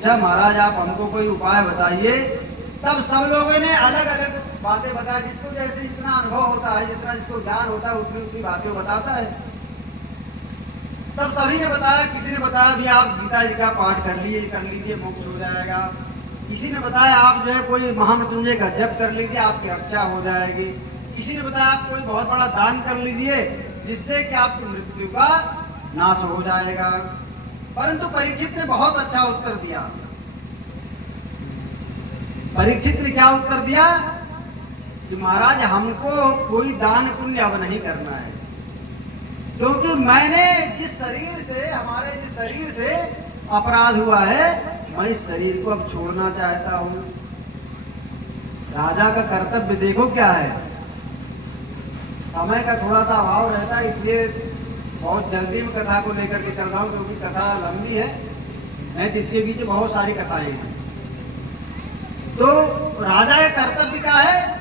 पूछा महाराज आप हमको कोई उपाय बताइए। तब सब लोगों ने अलग अलग बातें बताई, जिसको जैसे जितना अनुभव होता है, जितना जिसको ज्ञान होता है उतनी उतनी बातें बताता है। तब सभी ने बताया, किसी ने बताया भी आप गीता जी का पाठ कर लीजिए मोक्ष हो जाएगा। किसी ने बताया आप जो है कोई महामृत्युंजय का जप कर लीजिए आपकी रक्षा हो जाएगी। किसी ने बताया आप कोई बहुत बड़ा दान कर लीजिए जिससे कि आपकी मृत्यु का नाश हो जाएगा। परंतु परीक्षित ने बहुत अच्छा उत्तर दिया। परीक्षित ने क्या उत्तर दिया कि महाराज हमको कोई दान पुण्य अब नहीं करना है, क्योंकि मैंने हमारे जिस शरीर से अपराध हुआ है, मैं इस शरीर को अब छोड़ना चाहता हूं। राजा का कर्तव्य देखो क्या है। समय का थोड़ा सा अभाव रहता है, इसलिए बहुत जल्दी में कथा को लेकर के चल रहा हूं, क्योंकि कथा लंबी है, नहीं तो इसके बीच बहुत सारी कथाएं हैं। तो राजा का कर्तव्य क्या है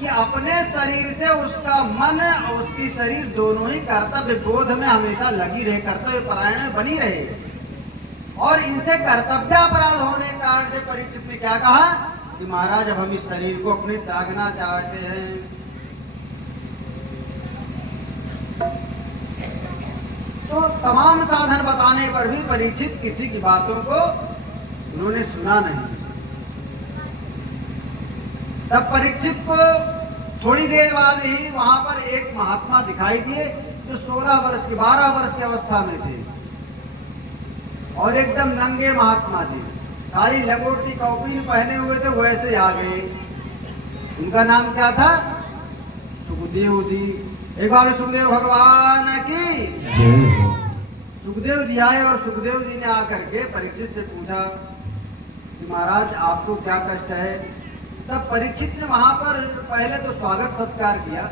कि अपने शरीर से उसका मन और उसकी शरीर दोनों ही कर्तव्य बोध में हमेशा लगी रहे, कर्तव्य परायण में बनी रहे। और इनसे कर्तव्य अपराध होने के कारण से परीक्षित ने क्या कहा कि महाराज अब हम इस शरीर को अपने त्यागना चाहते हैं। तो तमाम साधन बताने पर भी परीक्षित किसी की बातों को उन्होंने सुना नहीं। तब परीक्षित को थोड़ी देर बाद ही वहां पर एक महात्मा दिखाई दिए जो 12 वर्ष की अवस्था में थे और एकदम नंगे महात्मा थे, खाली लंगोटी कौपीन पहने हुए थे, वैसे आ गए। उनका नाम क्या था? सुखदेव जी। एक बार सुखदेव भगवान की। सुखदेव जी आए और सुखदेव जी ने आकर के परीक्षित से पूछा कि महाराज आपको क्या कष्ट है। तब परीक्षित ने वहां पर पहले तो स्वागत सत्कार किया,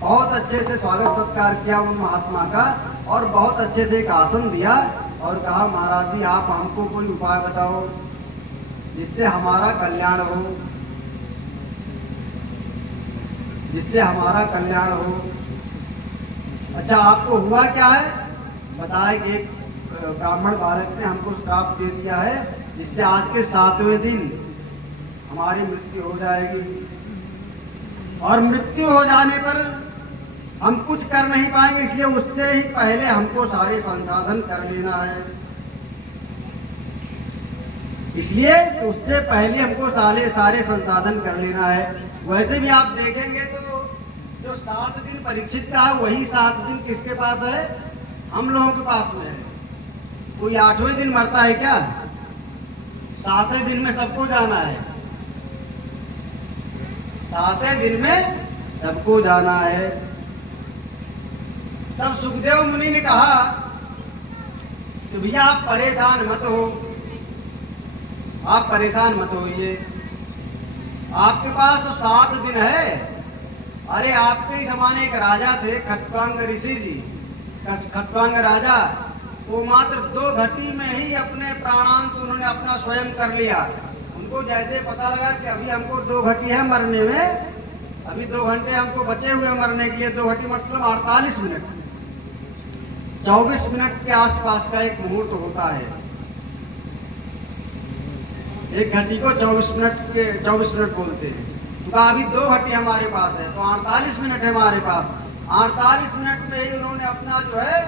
बहुत अच्छे से स्वागत सत्कार किया उन महात्मा का, और बहुत अच्छे से एक आसन दिया और कहा महाराज जी आप हमको कोई उपाय बताओ जिससे हमारा कल्याण हो, जिससे हमारा कल्याण हो। अच्छा आपको हुआ क्या है? बताए कि एक ब्राह्मण बालक ने हमको श्राप दे दिया है जिससे आज के 7वें दिन हमारी मृत्यु हो जाएगी, और मृत्यु हो जाने पर हम कुछ कर नहीं पाएंगे, इसलिए उससे ही पहले हमको सारे संसाधन कर लेना है। इसलिए उससे पहले हमको सारे संसाधन कर लेना है। वैसे भी आप देखेंगे तो जो 7 दिन परीक्षित का है वही 7 दिन किसके पास है? हम लोगों के पास में है। कोई 8वें दिन मरता है क्या? 7वें दिन में सबको जाना है, 7वें दिन में सबको जाना है। तब सुखदेव मुनि ने कहा कि भैया आप परेशान मत हो, आप परेशान मत होइए, आपके पास तो 7 दिन है। अरे आपके ही समान एक राजा थे खट्वांग ऋषि जी, खट्वांग राजा, वो मात्र 2 घटी में ही अपने प्राणांत उन्होंने अपना स्वयं कर लिया। उनको जैसे पता लगा कि अभी हमको 2 घटी है मरने में, अभी 2 घंटे हमको बचे हुए मरने के लिए, 2 घटी मतलब 48 मिनट, 24 मिनट के आसपास का एक मुहूर्त होता है। एक घटी को 24 मिनट बोलते हैं। तो अभी 2 घटी हमारे पास है, तो 48 मिनट है हमारे पास। 48 मिनट में ही उन्होंने अपना जो है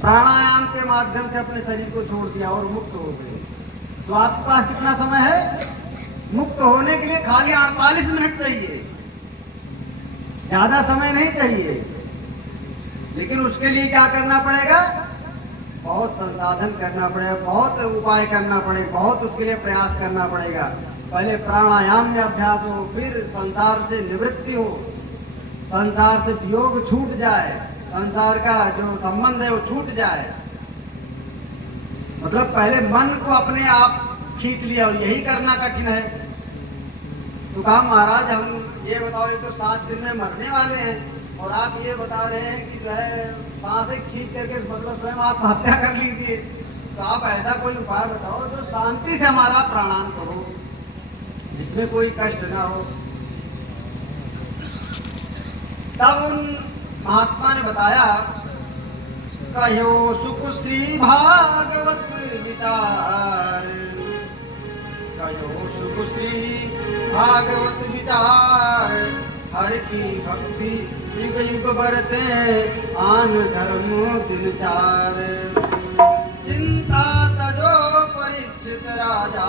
प्राणायाम के माध्यम से अपने शरीर को छोड़ दिया और मुक्त हो गए। तो आपके पास कितना समय है? मुक्त होने के लिए खाली 48 मिनट चाहिए, ज्यादा समय नहीं चाहिए। लेकिन उसके लिए क्या करना पड़ेगा? बहुत संसाधन करना पड़ेगा, बहुत उपाय करना पड़ेगा, बहुत उसके लिए प्रयास करना पड़ेगा। पहले प्राणायाम में अभ्यास हो, फिर संसार से निवृत्ति हो, संसार से वियोग छूट जाए, संसार का जो संबंध है वो छूट जाए। मतलब पहले मन को अपने आप खींच लिया, और यही करना कठिन है। तो कहा महाराज हम ये बताओ, ये तो 7 दिन में मरने वाले हैं और आप ये बता रहे हैं कि जो है सांसें खींच करके मतलब स्वयं आत्महत्या कर लीजिए। तो आप ऐसा कोई उपाय बताओ जो शांति से हमारा प्राणांत हो, जिसमें कोई कष्ट ना हो। तब उन महात्मा ने बताया कहो सुख श्री भागवत विचार, कहो सुख श्री भागवत विचार। हर की भक्ति युग युग बरते, आन धर्म दिन चार। चिंता तजो परीक्षित राजा,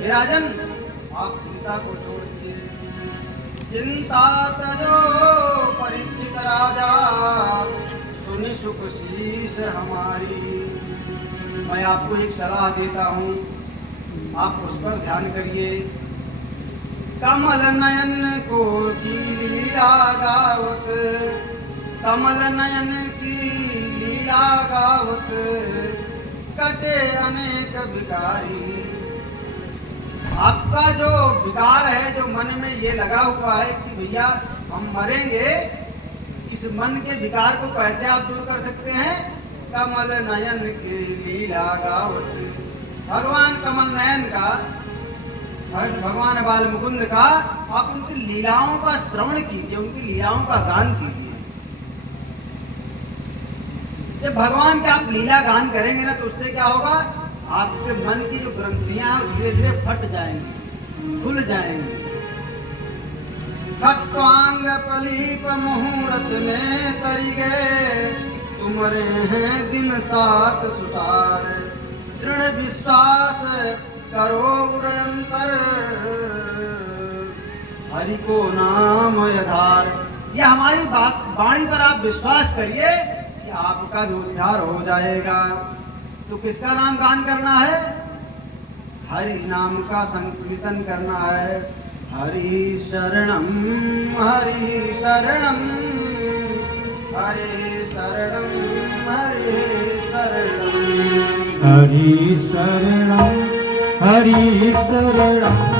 हे राजन आप चिंता को छोड़ दिए। चिंता तजो परीक्षित राजा, सुनि सुख शीश हमारी। मैं आपको एक सलाह देता हूँ, आप उस पर ध्यान करिए। कमल नयन को की लीला गावत, कमल नयन की लीला गावत, कटे अनेक विकारी। आपका जो विकार है, जो मन में ये लगा हुआ है कि भैया हम मरेंगे, इस मन के विकार को कैसे आप दूर कर सकते हैं? कमल नयन की लीला गावत। भगवान कमल नयन का, भगवान बाल मुकुंद का आप उनकी लीलाओं का श्रवण कीजिए, उनकी लीलाओं का गान कीजिए। जब भगवान के आप लीला गान करेंगे ना, तो उससे क्या होगा? आपके मन की जो ग्रंथियां धीरे धीरे फट जाएंगी, खुल जाएंगी। खट्वांग पलीप मुहूर्त में तरी गए, तुमरे हैं दिन सात सुसार। दृढ़ विश्वास करो निरंतर, हरि को नाम आधार। ये हमारी बात वाणी पर आप विश्वास करिए कि आपका भी उद्धार हो जाएगा। तो किसका नाम गान करना है? हरि नाम का संकीर्तन करना है। हरि शरणम, हरि शरणम, हरि शरणम, हरि शरणम, हरि शरणं, हरि शरणं।